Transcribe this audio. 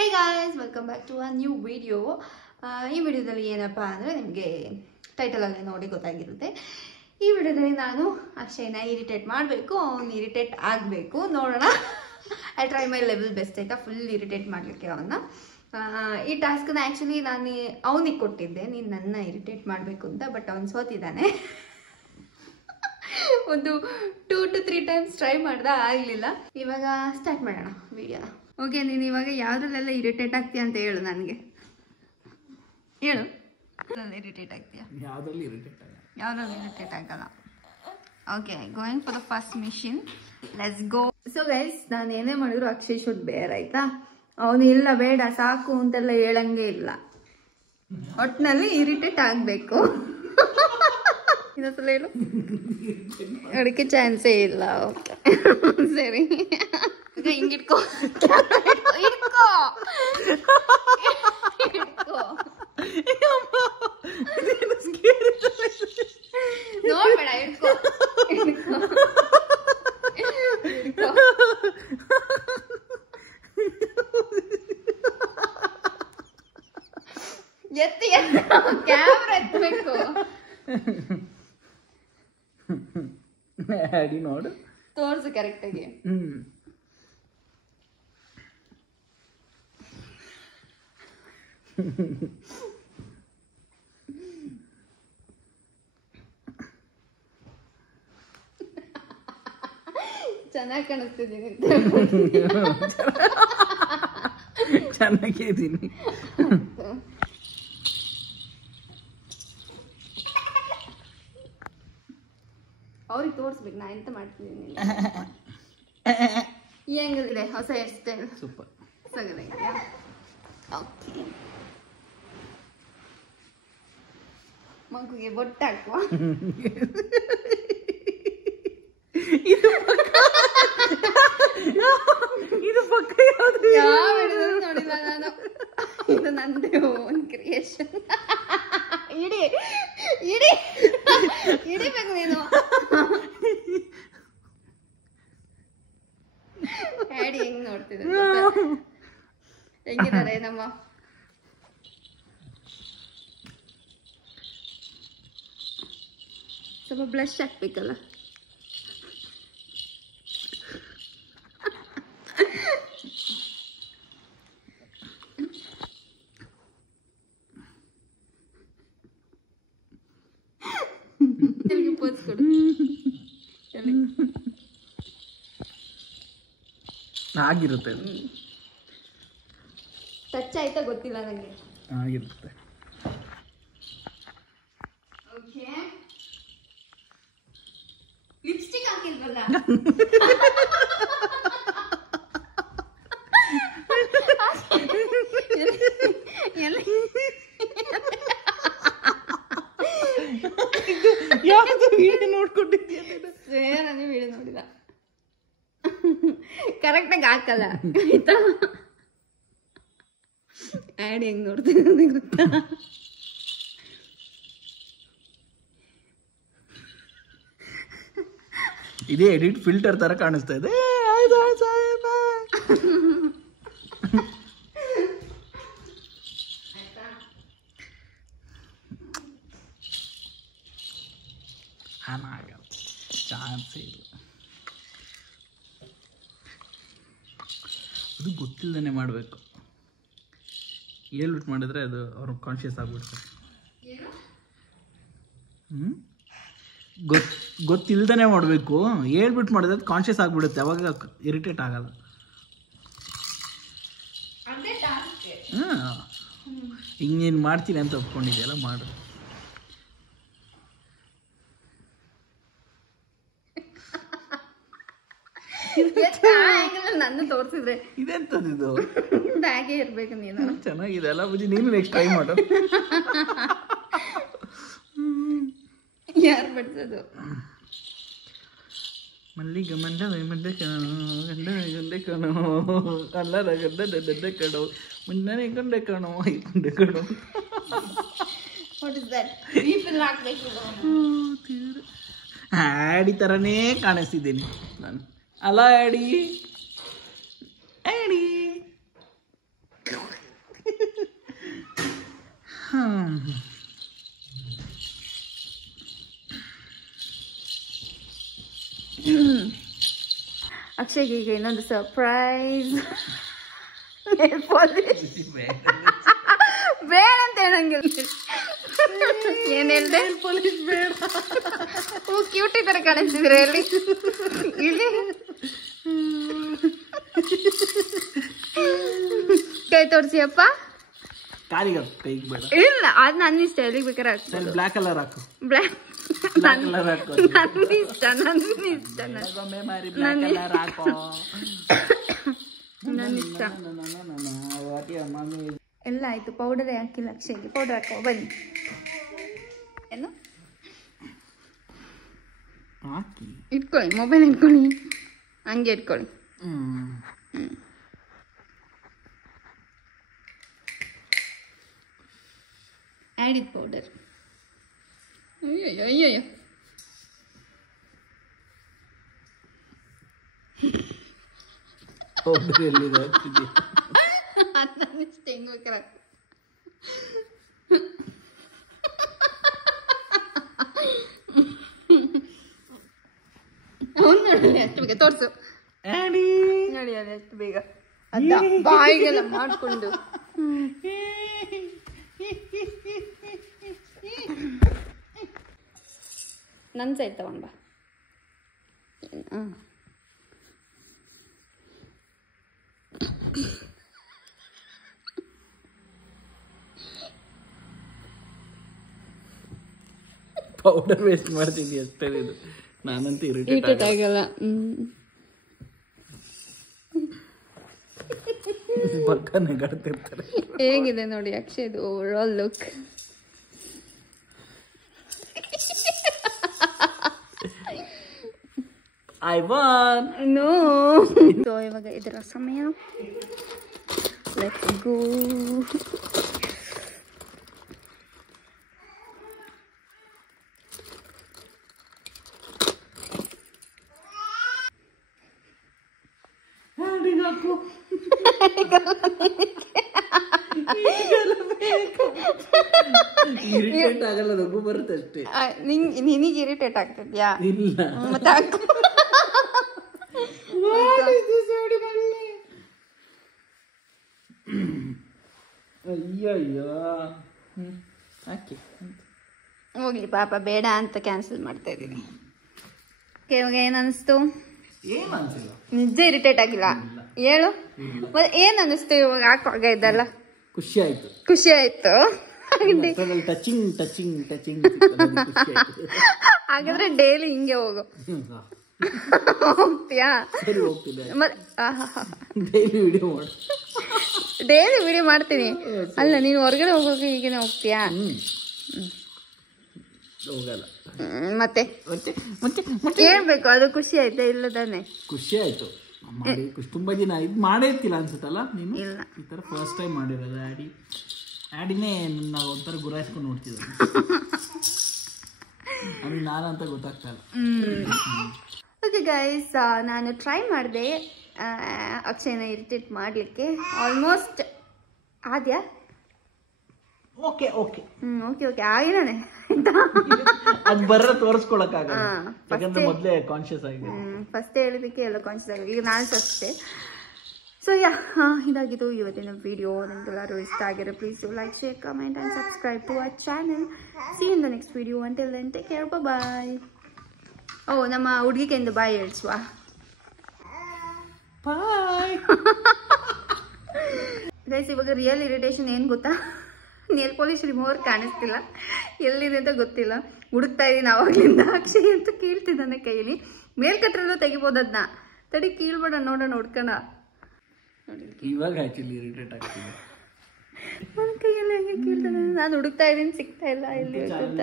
Hey guys, welcome back to a new video. ಈ ವಿಡಿಯೋದಲ್ಲಿ ಏನಪ್ಪಾ ಅಂದರೆ ನಿಮಗೆ ಟೈಟಲಲ್ಲೇ ನೋಡಿ ಗೊತ್ತಾಗಿರುತ್ತೆ. ಈ ವಿಡಿಯೋದಲ್ಲಿ ನಾನು ಅಕ್ಷಯ್ನ ಇರಿಟೇಟ್ ಮಾಡಬೇಕು, ಅವ್ನು ಇರಿಟೇಟ್ ಆಗಬೇಕು. ನೋಡೋಣ. I try my level best ಆಯಿತಾ, ಫುಲ್ ಇರಿಟೇಟ್ ಮಾಡಲಿಕ್ಕೆ ಅವನ್ನ. ಈ ಟಾಸ್ಕನ್ನ ಆ್ಯಕ್ಚುಲಿ ನಾನು ಅವನಿಗೆ ಕೊಟ್ಟಿದ್ದೆ, ನೀನು ನನ್ನ ಇರಿಟೇಟ್ ಮಾಡಬೇಕು ಅಂತ. ಬಟ್ ಅವ್ನು ಸೋತಿದ್ದಾನೆ. ಒಂದು 2 to 3 ಟೈಮ್ಸ್ ಟ್ರೈ ಮಾಡ್ದೆ, ಆಗಲಿಲ್ಲ. ಇವಾಗ ಸ್ಟಾರ್ಟ್ ಮಾಡೋಣ ವಿಡಿಯೋನ. ಓಕೆ, ನೀನು ಇವಾಗ ಯಾವುದ್ರಲ್ಲೆಲ್ಲ ಇರಿಟೇಟ್ ಆಗ್ತೀಯ ಅಂತ ಹೇಳು ನನಗೆ. ಹೇಳು, ಇರಿಟೇಟ್ ಆಗ್ತೀಯ? ಯಾವುದ್ರಲ್ಲಿ ಇರಿಟೇಟ್ ಆಗಲ್ಲ. Okay, going for the first mission, let's go. So guys, ನಾನು ಏನೇ ಮಾಡಿದ್ರು ಅಕ್ಷಯ್ ಶುಡ್ ಬೇರ್ ಆಯ್ತಾ. ಅವನು ಇಲ್ಲ ಬೇಡ ಸಾಕು ಅಂತೆಲ್ಲ ಹೇಳಂಗೆ ಇಲ್ಲ, ಒಟ್ಟಿನಲ್ಲಿ ಇರಿಟೇಟ್ ಆಗಬೇಕು. ಇನ್ನೊಂದ್ಸಲ ಹೇಳು. ಅದಕ್ಕೆ ಚಾನ್ಸೇ ಇಲ್ಲ. ಓಕೆ ಸರಿ, ಹಿಂಗಿಟ್ಕೋ ಇಟ್ಕೋ ನೋಡ್ಬೇಡ, ಇಟ್ಕೋ ಎತ್ತಿ ಕ್ಯಾಮ್ರಾ ಎತ್ತಬೇಕು. ನೋಡು, ತೋರ್ಸು ಕರೆಕ್ಟಾಗಿ. ಚೆನ್ನಾಗಿ ಕಾಣಿಸ್ತಿದ್ದೀನಿ. ಚೆನ್ನಾಗಿದ್ದೀನಿ. ಅವ್ರಿಗೆ ತೋರಿಸ್ಬೇಕು ನಾ ಎಂತ ಮಾಡ್ತಿದ್ದೀನಿ. ಈ ಆಂಗಲ್ ಇದೆ, ಹೊಸ ಹೇರ್ ಸ್ಟೈಲ್. ಸೂಪರ್, ಸಗದಾಗಿದೆಯಾ? ಓಕೆ, ಮಗುಗೆ ಬೊಟ್ಟು ಹಾಕುವ. ಇದು ಪಕ್ಕ ಯಾವ ನೋಡಿಲ್ಲ ನಾನು. ಇದು ನಂದೇ ಓನ್ ಕ್ರಿಯೇಷನ್. ಇಡಿ ಇಡಿ ಇಡಿಬೇಕು ನೀನು. ಹ್ಯಾಡಿ ಹೆಂಗ್ ನೋಡ್ತಿದ್ದೆ, ಹೆಂಗಿದ್ದಾರೆ ನಮ್ಮ ಸ್ವಲ್ಪ ಬ್ಲಶ್ ಹಾಕ್ಬೇಕಲ್ಲ. ಪೋಸ್ ಕೊಡು. ಆಗಿರುತ್ತೆ, ಟಚ್ ಆಯ್ತಾ ಗೊತ್ತಿಲ್ಲ ನನಗೆ. ಆಗಿರುತ್ತೆ. ಓಕೆ, ಲಿಪ್ಸ್ಟಿಕ್ ಹಾಕಿಲ್ವಲ್ಲ? ಯಾವ್ದು ವಿಡಿಯೋ ನೋಡ್ಕೊಂಡಿದ್ದೀಯ? ನಾನು ವಿಡಿಯೋ ನೋಡಿಲ್ಲ. ಕರೆಕ್ಟಾಗಿ ಹಾಕಲ್ಲ ಆಯ್ತಾ. ಆ್ಯಡ್ ಹೆಂಗ್ ನೋಡ್ತಿದ್ದೆ ಗೊತ್ತಾ? ಇದೇ ಎಡಿಟ್ ಫಿಲ್ಟರ್ ತರ ಕಾಣಿಸ್ತಾ ಇದೆ. ಚಾನ್ಸೇ ಇಲ್ಲ. ಅದು ಗೊತ್ತಿಲ್ಲದೇ ಮಾಡಬೇಕು. ಹೇಳ್ಬಿಟ್ಟು ಮಾಡಿದ್ರೆ ಅದು ಅವ್ರು ಕಾನ್ಷಿಯಸ್ ಆಗ್ಬಿಡ್ತಾರೆ. ಗೊತ್ತಿಲ್ದೇ ಮಾಡಬೇಕು. ಹೇಳ್ಬಿಟ್ಟು ಮಾಡಿದ್ರೆ ಅದು ಕಾನ್ಷಿಯಸ್ ಆಗಿಬಿಡುತ್ತೆ, ಅವಾಗ ಇರಿಟೇಟ್ ಆಗಲ್ಲ. ಹಿಂಗೆ ನೀನು ಮಾಡ್ತೀನಿ ಅಂತ ಒಪ್ಕೊಂಡಿದ್ಯಲ್ಲ, ಮಾಡು. ನನ್ನ ತೋರಿಸಿದ್ರೆ ಇದೆಂತದ್ದು? ಹಾಗೆ ಇರ್ಬೇಕು ನೀನು. ಚೆನ್ನಾಗಿದೆ ಅಲ್ಲ ಬುಜ್ಜಿ, ನೀನು ನೆಕ್ಸ್ಟ್ ಟ್ರೈ ಮಾಡು. ಯಾರು ಬಡ್ಸೋದು? ಮಲ್ಲಿಗೆ ಮಂಡ ಕಣೋ, ಗಂಡ ಕಣೋ, ಅಲ್ಲರ ಗಡ್ಡ ಕಣೋ, ಮುನ್ನನೆ ಗಂಡ ಕಣೋ, ಐಕೊಂಡ ಕಣೋ. ಆಡಿ ಥರನೇ ಕಾಣಿಸ್ತಿದ್ದೀನಿ ನಾನು. ಅಲ್ಲ ಆಡಿ ಆಡಿ ಅಕ್ಷಯ್ಗೆ ಈಗ ಇನ್ನೊಂದು ಸರ್ಪ್ರೈಸ್. ಬೇಡ ಅಂತ ಹೇಳಂಗಿಲ್ಲ. ಏನ್ ಹೇಳ್ದೆ? ಕ್ಯೂಟಿ ತರ ಕಾಣಿಸ್ತಿದ್ರೆ ಇಲ್ಲಿ ಇಲ್ಲಿ ಕೈ ತೋರ್ಸಿಯಪ್ಪ. ಕೈಗೆ ಬೇಡ. ಇಲ್ಲ ಅದ್ ನನ್ನ ಇಷ್ಟ. ಎಲ್ಲಿಗೆ ಬೇಕಾದ್ರೆ ಹಾಕ್ಬೋದು. ಬ್ಲಾಕ್ ಕಲರ್ ಹಾಕು. ಬ್ಲಾಕ್ ನನ್ನ ಇಷ್ಟ. ಎಲ್ಲ ಆಯ್ತು. ಪೌಡರೇ ಹಾಕಿಲ್ಲ ಅಕ್ಷಯ್ಗೆ. ಪೌಡರ್ ಹಾಕೋ ಬನ್ನಿ. ಏನು ಇಟ್ಕೊಳ್ಳಿ, ಮೊಬೈಲ್ ಇಟ್ಕೊಳ್ಳಿ, ಹಂಗೆ ಇಟ್ಕೊಳ್ಳಿ. Added powder. ಅಯ್ಯಯ್ಯೋ ಅಯ್ಯಯ್ಯೋ. ಪೌಡರ್ ಎಲ್ಲಿದೆ? ಅದನ್ನಿಷ್ಟು ಹೆಂಗ್ ಬೇಕಾರೆ ಅವ್ನು ನೋಡಿ ಅಷ್ಟು ಬೇಗ ತೋರ್ಸು. ನೋಡಿ ಅದು ಎಷ್ಟು ಬೇಗ ಅದ ಬಾಯಿಗೆಲ್ಲ ಮಾಡ್ಕೊಂಡು. ನನ್ನ ಸೈಡ್ ತಗೊಂಡ್ ಬಾ. ಪೌಡರ್ ವೇಸ್ಟ್ ಮಾಡ್ತಿದ್ವಿ ಅಷ್ಟೇ. ಇದು ನಾನಂತೂ ಇರಿಟೇಟ್ ಆಗಲ್ಲ. ಪಕ್ಕ ನೆಗಾಡ್ತಿರ್ತಾರೆ. ಹೇಗಿದೆ ನೋಡಿ ಅಕ್ಷಯ್ದು overall look. I wanna know. So ಇವಾಗ ಇದರ ಸಮಯ. Let's go. ಇರಿಟೇಟ್ ಆಗಲ್ಲ, ನಗು ಬರುತ್ತೆ ಅಷ್ಟೇ. ನಿನಗೆ ಇರಿಟೇಟ್ ಆಗ್ತಿದ್ಯಾ? ಇಲ್ಲ ಮತ್ತೆ ಅಯ್ಯಯ್ಯೋ ಹೋಗ್ಲಿ ಪಾಪ, ಬೇಡ ಅಂತ ಕ್ಯಾನ್ಸಲ್ ಮಾಡ್ತಾ ಇದ್ದೀನಿ. ಇವಾಗ ಏನ್ ಅನಿಸ್ತು? ಏನ್ ಅನ್ಸಿಲ್ಲ, ನಿಜ ಇರಿಟೇಟ್ ಆಗಿಲ್ಲ ಹೇಳು. ಮತ್ತೆ ಏನ್ ಅನಿಸ್ತು ಇವಾಗ ಹಾಕುವಾಗ? ಇದೆಲ್ಲ ಖುಷಿ ಆಯ್ತು. ಖುಷಿ ಆಯ್ತು. Touching touching touching. ಹಾಗಾದ್ರೆ ಡೈಲಿ ಹಿಂಗೆ ಹೋಗು. ಹೋಗ್ತೀಯಾ? ಸರಿ ಹೋಗ್ತಿದ್ದೆ. ಡೈಲಿ ವಿಡಿಯೋ ಮಾಡ್ತೀನಿ. ಅಲ್ಲ ನೀನು ಹೊರಗಡೆ ಹೋಗೋಕೆ ಹೀಗೇನೆ ಹೋಗ್ತೀಯಾ? ಹೋಗಲ್ಲ. ಮತ್ತೆ ಹೇಳ್ಬೇಕು. ಅದು ಖುಷಿ ಆಯ್ತಾ? ಇಲ್ಲ ತಾನೆ? ಖುಷಿ ಆಯ್ತು. ತುಂಬಾ ದಿನ ಇದು ಮಾಡಿರ್ತಿಲ್ಲ ಅನ್ಸುತ್ತಲ್ಲ ನೀನು? ಇಲ್ಲ, ಈ ತರ ಫಸ್ಟ್ ಟೈಮ್ ಮಾಡಿರೋದು. ಆಡಿನೇ ನನ್ನ ಒಂಥರ ಗುರಾಯಿಸ್ಕೊಂಡು ನೋಡ್ತಿದ್ದೆ. ಅದು ನಾನಂತ ಗೊತ್ತಾಗ್ತಾ ಇಲ್ಲ. ಓಕೆ ಗೈಸ್, ನಾನು ಟ್ರೈ ಮಾಡಿದೆ ಅಕ್ಷಯ್ನ ಇರಿಟೇಟ್ ಮಾಡಲಿಕ್ಕೆ. ಆಲ್ಮೋಸ್ಟ್ ಆದ್ಯಾ? ಓಕೆ ಓಕೆ ಓಕೆ ಓಕೆ ಆಗಿದ್ದಾನೆ. ಅದು ಬರ ತೋರಿಸ್ಕೊಳಕ್ಕಾಗಲ್ಲ, ಯಾಕಂದ್ರೆ ಮೊದಲೇ ಕಾನ್ಶಿಯಸ್ ಆಗಿದೆ. ಫಸ್ಟ್ ಹೇಳಿದಕ್ಕೆ ಎಲ್ಲ ಕಾನ್ಶಿಯಸ್ ಆಗಿದೆ. ಈಗ ನಾನು ಅಷ್ಟೇ. ಸೊ ಇದಾಗಿತ್ತು ಇವತ್ತಿನ ವಿಡಿಯೋ. ನಿಮ್ಗೆಲ್ಲರೂ ಇಷ್ಟ ಆಗಿರೋ please like, share, comment and subscribe to our channel. See in the next video. Until then take care, bye. Oh, ನಮ್ಮ ಹುಡುಗಿ ಕೈಯಿಂದ ಬಾಯ್ ಹೇಳ್ಸುವ. ಬಾಯ್ ಗೈಸ್, ಇವಾಗ ರಿಯಲ್ ಇರಿಟೇಷನ್ ಏನು ಗೊತ್ತಾ? ನೇಲ್ ಪಾಲಿಶ್ ರಿಮೂವರ್ ಕಾಣಿಸ್ತಿಲ್ಲ, ಎಲ್ಲಿದೆ ಅಂತ ಗೊತ್ತಿಲ್ಲ. ಹುಡುಕ್ತಾ ಇದ್ದೀನಿ ಆವಾಗಲಿಂದ. ಅಕ್ಷಯ್ ಅಂತ ಕೇಳ್ತಿದ್ದಾನೆ ಕೈಯಲ್ಲಿ. ಮೇಲ್ಕತ್ರಲ್ಲೂ ತೆಗಿಬೋದು ಅದನ್ನ. ತಡಿ, ಕೀಳ್ಬೇಡ, ನೋಡೋಣ, ನೋಡ್ಕೋಣ. ಇವಾಗ ಆಕ್ಚುಲಿ ಇರಿಟೇಟ್ ಆಗ್ತಿದೆ. ನನ್ನ ಕೈಯಲ್ಲಿ ಹೆಂಗೆ ಕೇಳ್ತಾನೆ. ನಾನು ಹುಡುಕ್ತಾ ಇದ್ದೀನಿ, ಸಿಗ್ತಾ ಇಲ್ಲ, ಎಲ್ಲಿ ಅಂತ.